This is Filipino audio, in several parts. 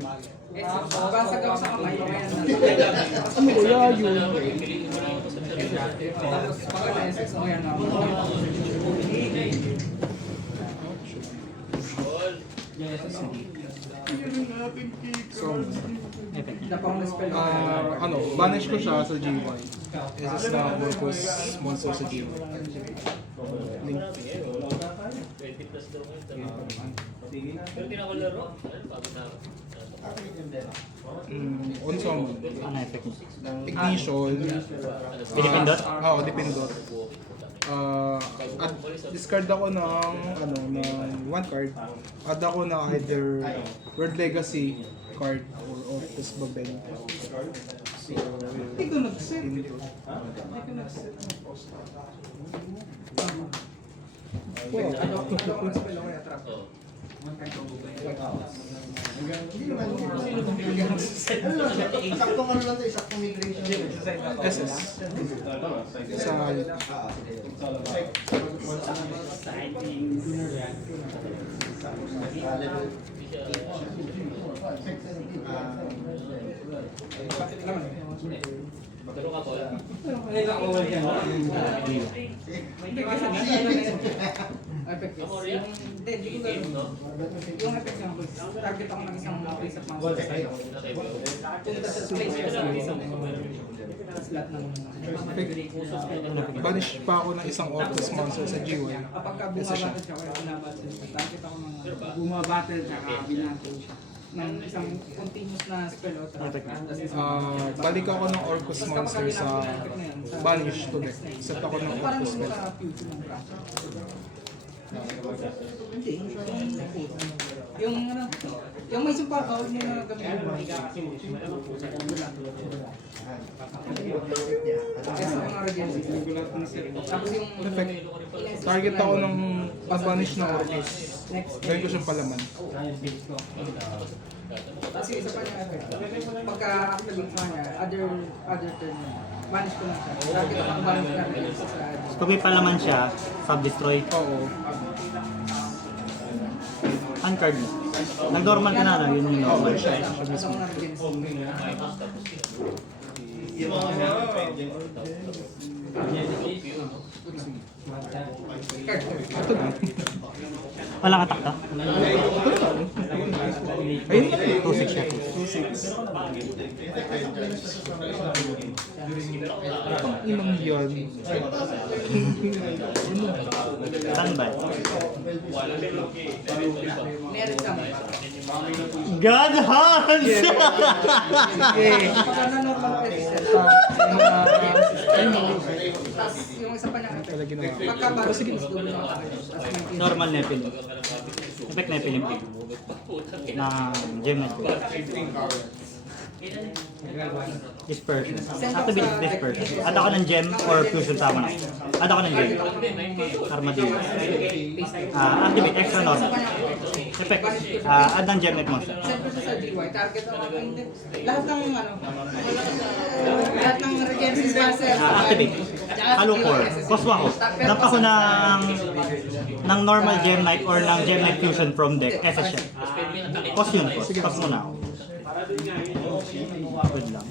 Basag ako sa kamay. Ano kaya yun? Tapos pagka na-SS ako yan ako. So, Napang na-spell ako. ano, banish ko siya sa GY. SS na Orcus monster sa GY. Link. 20 plus daw ngayon. Pero tinakalaro. Ano bago na? On summon. Ano effect mo? Ignition. Pinipindot? Oo, dipindot. At discard ako ng ano ng one card. Add ako na either World Legacy card or Orcus Babel. So, Hindi ko nag-set. Hindi ko nag-set. Ano ako na-spell ako yung trap. Saktong ano lang tayo, saktong migration. SS. Sa Pero ka po. Hindi kasi effect is hindi ko gano'n. Yung effect niya, target ako ng isang place of monster. Punta sa place niya sa isang slot ng banish pa ako ng isang Orcus monster sa GY. kapag bumabattle siya, kaya binabattle, target ako ng bumabattle siya, binabattle siya ng isang continuous na spell o trap. Balik ako ng Orcus monster sa banish to deck. Set ako ng Parang Orcus spell. sa future ng crash. Hindi. Yung ano, yung may sumpa ka, huwag mo na gamitin. Kaya sa mga regency, nagulat ng set. Tapos yung Effect. Target ako ng pag-banish ng Orcus. next Gawin ko siyang palaman. Kasi isa pa niya, pagka-activate sa kanya, other turn niya. Banish ko lang siya. Target ako ang banish na rin sa Pag may palaman siya, sub-destroy. Oo. Uncard mo. Nag-normal ka na, no? Yun yung normal. Tapos ako na regency. Ito na. Walang attack ka? Ayun na. 2-6 siya. 2-6. Ang inang yan. Standby. Meron kami. God Hands! Kapag na normal reset, tapos yung isa pa niya, Wala ginawa. pagka-banish is double yung attack. Tapos may Normal Nephilim. Effect Nephilim. Na gem na ko. Dispersion. Activate dispersion. Add ako ng gem or fusion tama na. Add ako ng gem. Armadillo. Activate extra normal. Effect. Add ng gem net monster. Send ko siya sa GY, target ako hindi. Lahat ng ano, lahat ng regency spells. Activate. Halo core. Koswa ko. Dampa ko ng normal gem knight or ng gem knight fusion from deck. Kesa siya. Kos yun. Kos muna ako. Good lang.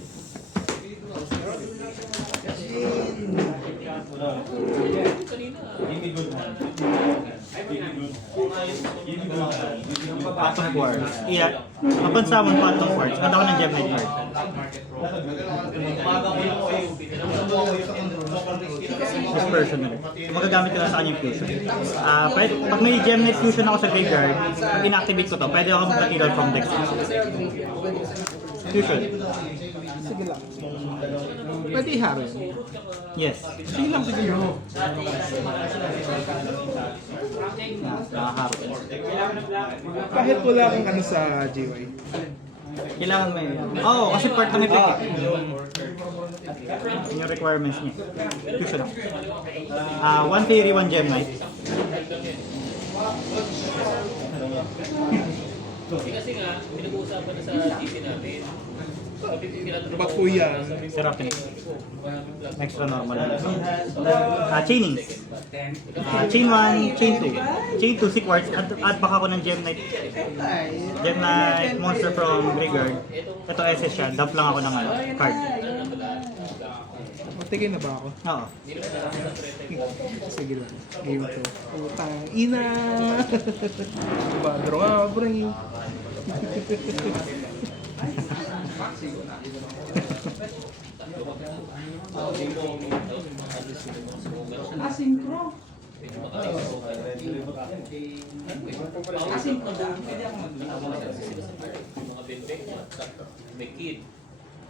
Phantom Quartz. Yeah. Kapag summon Phantom Quartz, add ako ng gem knight card. Dispersion na rin. Magagamit ko na sa kanya yung fusion. Pag may gem knight fusion ako sa graveyard, pag inactivate ko to, pwede ako mag-heal from deck. Fusion. Sige lang. Pwede iharo yan. Yes. Sige lang, sige lang. Nakaharo. Kahit wala kang ano sa GY. Kailangan may... Oo, kasi part na may pick. Yung requirements niya. Fusion ako. 1 theory, 1 gem knight. Kasi nga, pinag-uusapan na sa GP natin. Ba't po yan? Serapin. Extra normal. Chaining. Chain 1, chain 2. Chain 2, Sequartz. Add back ako ng Gem Knight. Gem Knight, monster from Graveyard. Ito SS siya. Dump lang ako ng card. Matigay na ba ako? Oo. Sige lang. Game to. Utang ina! Badro nga, bring. Asynchro. Asynchro daw. Pwede ako Mga benteng niya, may kid.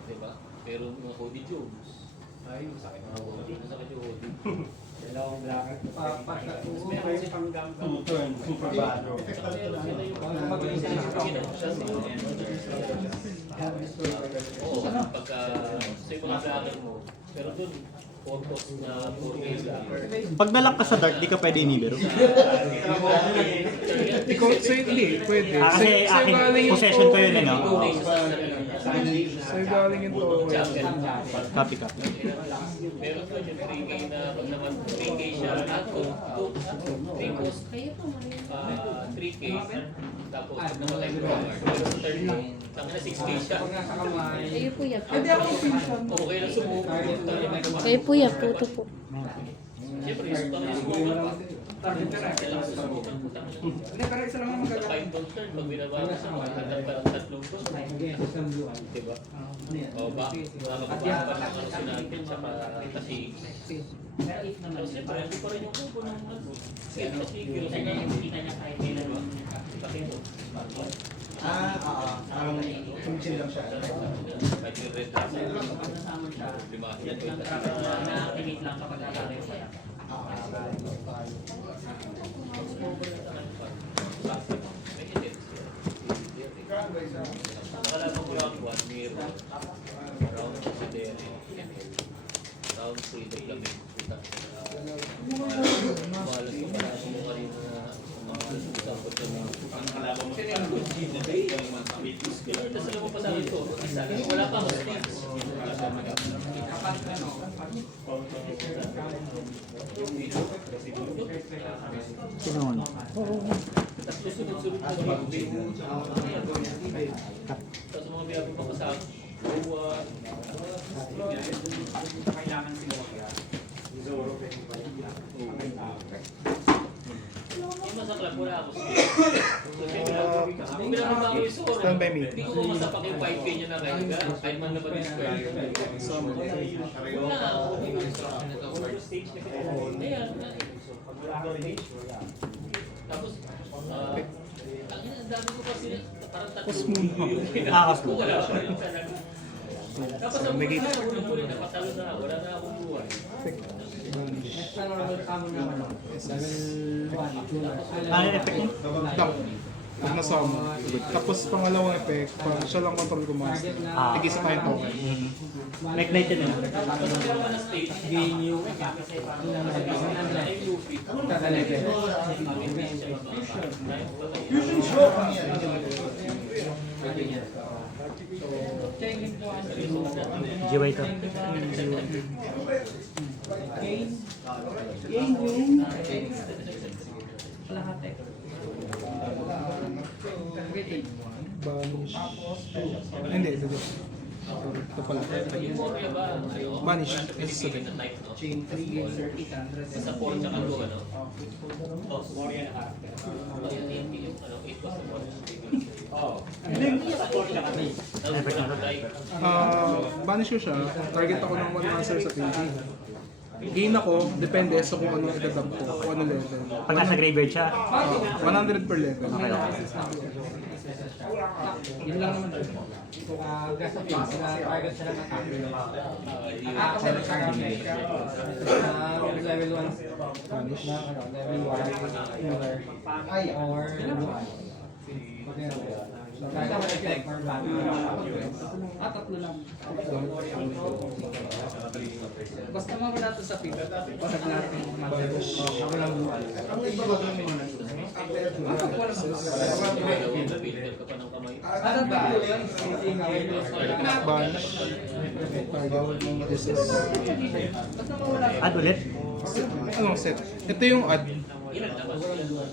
Diba? Pero mga Cody Jones. Ay, masakit yung Cody. Two-turn, super bad. Oo, pagka sa yung mga vlogger mo, pero dun, photos na 4K vlogger. Pag nalak ka sa dark, di ka pwede inibiro. Ikaw, sa'yo hindi, pwede. Kasi aking possession ko yun, no? Sa'yo galing yung to. Copy, copy. Meron ko yung 3K na pag naman 3K siya, 3 cost, 3K, tapos pag namatay ko yung pero sa third mo, tanga na 6K siya. Kayo po ya. Pwede ako pinsan. Okay lang sumuko. Kayo po ya, puto po. Siyempre, yung sumuko. Target ka na. Hindi, pero isa lang ang Sa magagamit. 5 turn, pag binabago sa mga gandang parang 3 cost, diba? O bakit? Makakababa pa ng ano sinapin, tsaka kasi pero siyempre, hindi pa rin yung kubo ng ano. Kasi kilo sa nakikita niya kahit kailan ba? Bakit mo? Kumitsin lang siya. Kahit yung red tax, lima. Nakakimit lang kapag nakakimit siya. Nakalaman ko lang 1 year. Round si Derek. Round 3 naglamig. Mahalas ko pala ako mo kanina na mahalas ko sa ako ng kalaban mo. Tapos alam mo pa sa akin to, wala pa ako stakes. Sino mo? Tapos sunod-sunod na yung tapos mga biyabi pa ko sa Goa. Kailangan siguro. Yung masaklap, wala ako sa kung binababa ko yung score, Stand by me. hindi ko masapak yung 5K niya na kayo. Kahit man naman yung square. Wala ako. Ayan. Tapos, ang dami ko kasi, parang tatlo. Cosmo. Wala pa rin. Tapos ang mga huli na patalo na, wala na akong buhay. Ano yung effect niya? Dump. Pag nasama. Tapos pangalawang effect, pag siya lang control ko master. Tigisa pa yung token. Make night yun. Tapos ang meron ka na stage, gain yung GY ito. Banish. Hindi, ito. Ito pala. Banish. Ito sa din. Chain 3, sa 4 tsaka 2, ano? Oh, warrior na character. Yung 8 was the warrior. Effect na ito. Banish ko siya. Target ako ng 1 monster sa PG. Gain ako, depende sa kung ano idadab ko, kung ano level. Pag nasa graveyard siya, 100 per level. okay lang. Yun lang naman. Gas of things, target siya lang attack. Kasi nagkakamit siya. Level 1. Banish. Level 1. Or tatlo lang. Basta mawala to sa pig. Basag natin. ang nagbabago naman. Pinipil ka pa ng kamay. Banish. Target. This is... Add ulit. Anong set? Ito yung add.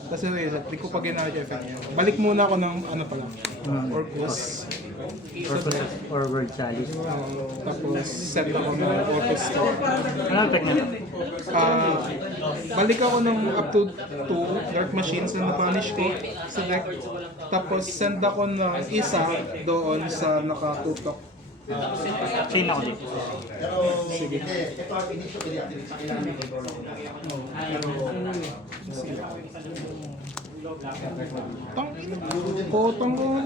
Kasi di ko pa ginagawa yung effect niya. Balik muna ako ng ano pala. Orcus. Purpose or word chalice. Tapos set ako ng Orcus. Ano ang effect niya? Balik ako ng up to 2 Dark Machines na na-banish ko sa deck. Tapos send ako ng isa doon sa naka-tutok. Chain ako dito. Pero, sige. Ito ang inisyo ko i-activate sa kailangan ng control ako. Potong ko.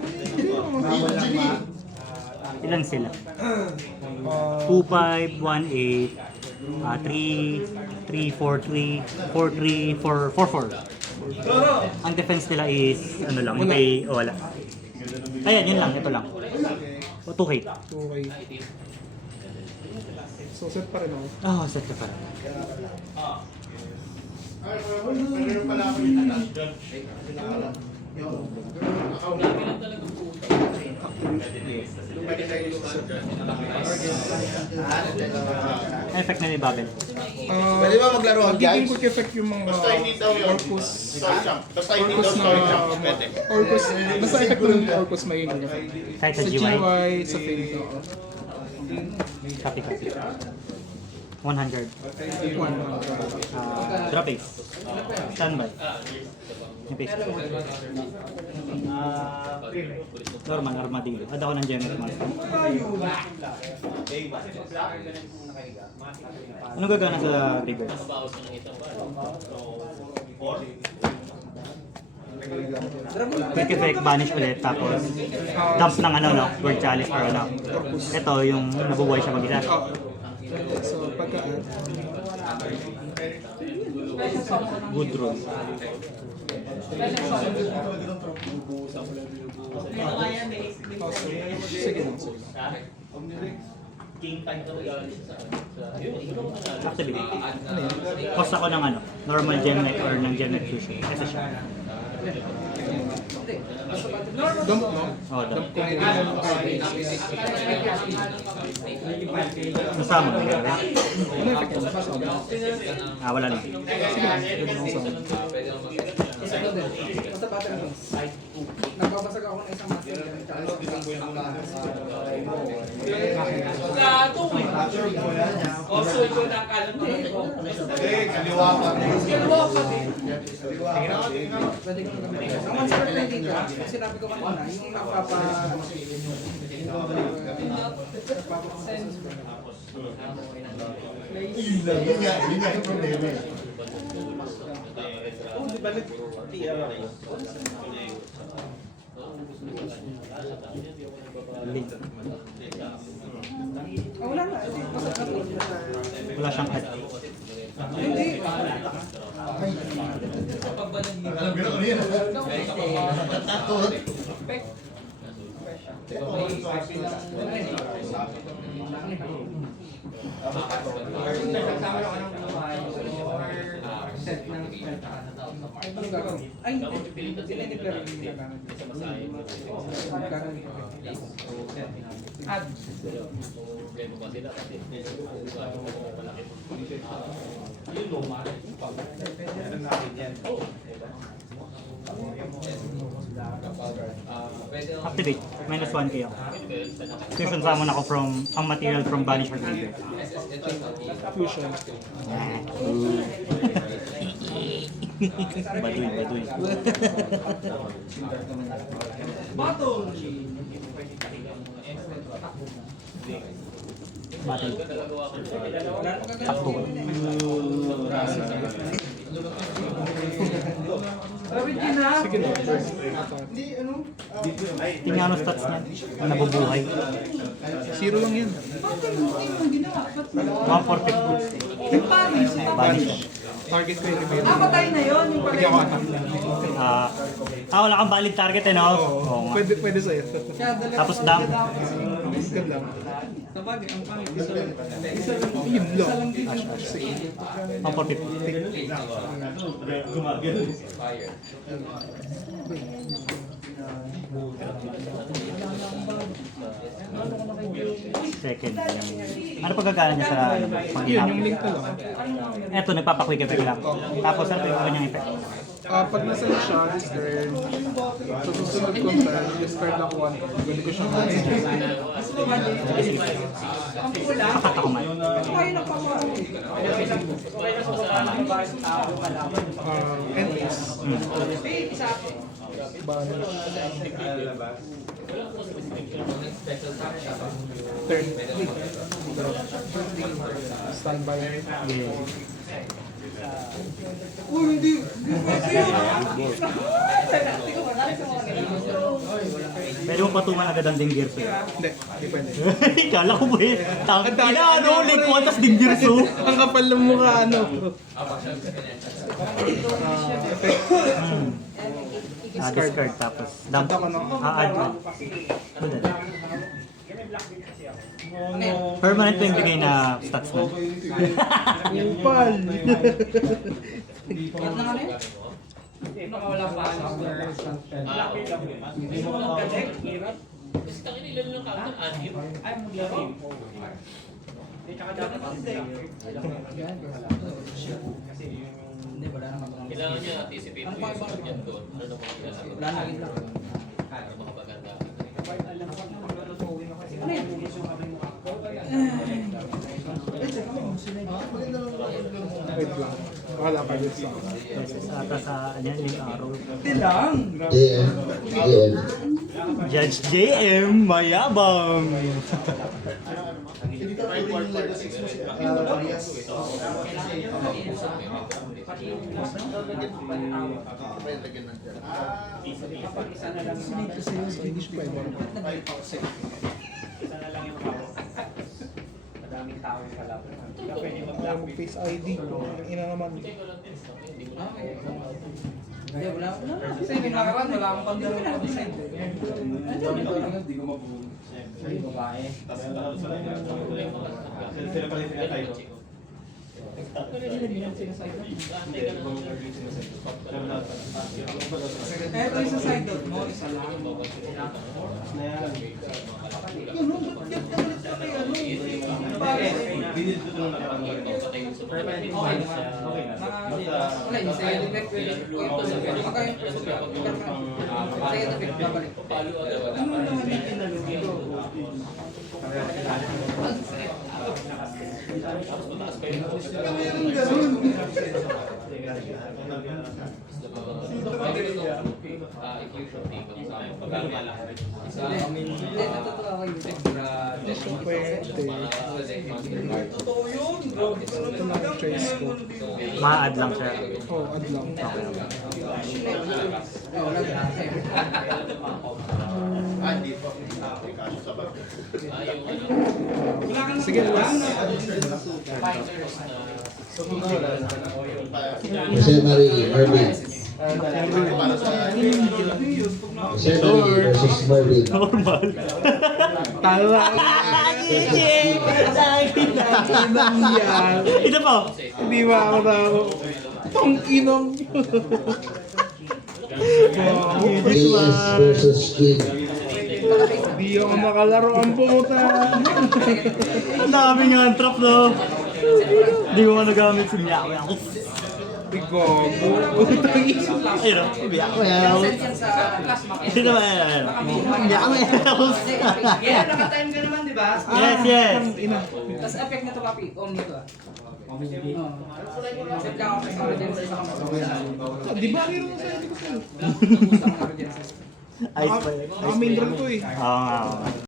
Ilan sila? 2, 5, 1, 8, 3, 3, 4, 3, 4, 3, 4, 4, 4. Ang defense nila is, ano lang, yung kay, wala. Ayan, yun lang, ito lang. O, 2K. Okay. So set pa rin ako. Oh, set ka pa. Meron pala ako yung Effect na ni Babel. Pwede ba maglaro ang Magiging guys? quick effect yung mga Basta hindi daw yun. Orcus. Basta hindi daw Orcus na... story jump. Pwede. Orcus. Basta effect ng Orcus magiging effect. Kahit Sa sa GY. GY, sa Fate. Copy, copy. 100. Drop ace. Standby. Yung face. Normal, armadillo. Add ako ng Gemet Master. Ano gagana sa reverse? Mabawas na ng itang Quick effect, banish ulit, tapos dump ng ano, no? Word chalice or ano. Ito, yung nabubuhay siya mag-isa. So pagka-add, Good roll. sige lang. Activate. Cost ako ng ano, normal Gemnet or ng Gemnet Fusion. Ito siya. Dump, no? Oh, dump. Kung ilan Nasama. ano effect yun? Ah, wala lang. Basta battery mo. Nagbabasag ako ng isang master. Also, ikaw na akalan mo. Kaliwa pa. Pwede ko gamitin. Ang master na dito, sinabi ko kanina, yung napapa... Yun nga yung problema eh. Link. Wala na. Basta katulad. Wala siyang add. Hindi. Alam ko na yan. Takot. Anong gagawin? Ay, hindi. Dinenipler yung gagawin. Add. Activate. Minus 1k ako. Fusion summon ako from ang material from Banish or Graveyard. fusion. Baduy, baduy. Battle. Takbo ko. Sige na. Tingnan ano stats niya. Nabubuhay. Zero lang yan. 140. Banish. Target ko yung reveal. Patay na yun. Yung pala Bigyan ko attack. Wala kang valid target eh, no? Oo nga. Pwede sa'yo. Tapos dump. Ganun lang. Sa bagay, ang pangit. Isa lang. Isa lang. Yun lang. Isa lang din yung Sige. Ang 450. Second. Ano pagkakala niya sa pag Yun, yung link na lang. Eto, nagpapaquick effect lang. Tapos ano yung kanyang effect? Pag nasa na siya, discard. So, susunod ko na, discard ako 1 card. Pwede ko siyang Sapat ako man. Entries. Banish. Turn. Standby. Yeah. Uy, hindi. Pwede mo patungan agad ang Dingirso. Hindi, hindi pwede. Kala ko ba eh. Inaano, link 1 tas Dingirso. Ang kapal ng mukha, ano. Discard tapos dump. Add ako, no? Add. Permanent po yung bigay na stats na. Upal. Yan na nga na yun. Nakawala pa ako. Kasi tangin ilan lang kagad anim. Ay, maglaro. Hindi, wala naman. Kailangan niya anticipate mo yung susunod yan doon. Ano naman ang ginagawa? Wala na rin lang. Para makapaganda. Ano yan? Wait lang. Wala pa yun sa Versus ata sa yung araw. Hindi lang. JM. JM. Judge JM, mayabang. Hindi ka pwede yung level 6 mo si Arias. Hindi siya pwede. Face ID. Yung ina naman. Hindi, wala. Kasi yung nakaraan, wala akong pagdala ng design. Eh, ito yung sa side out mo, isa lang. Bakit? Wala, yung side effect. Magkaya yung side effect, babalik. Ano naman yung tinalog? Meron ganun. Hindi, natutuwa ko yun. Hindi siya pwede. Totoo yun. Ito lang ang choice ko. Ma-add lang siya. Oh, add lang. Wala na. Sige, last. Jose Marie Marvin. Jose Marie versus Marvin. Normal. Tala. Inang yan. Ito po. Hindi ba ako tao? Tong inong. Reyes versus King. Hindi ako nakalaro ang puta. Ang dami nga ang trap no. Hindi ko nga nagamit si Miyaw. Ikaw, utang isa. Ayun o. Miyaw. Send yan sa plasma. Ito naman. Ayun. Miyaw. Yeah, naka-time ka naman, di ba? Yes, yes. Ina. Tapos effect na ito, papi. On nito ah. Set lang ako sa emergency sa kamay. Di ba mayroon sa hindi ko sa'yo? Sa emergency. Ayos pa yun. Main run ko eh. Oo nga.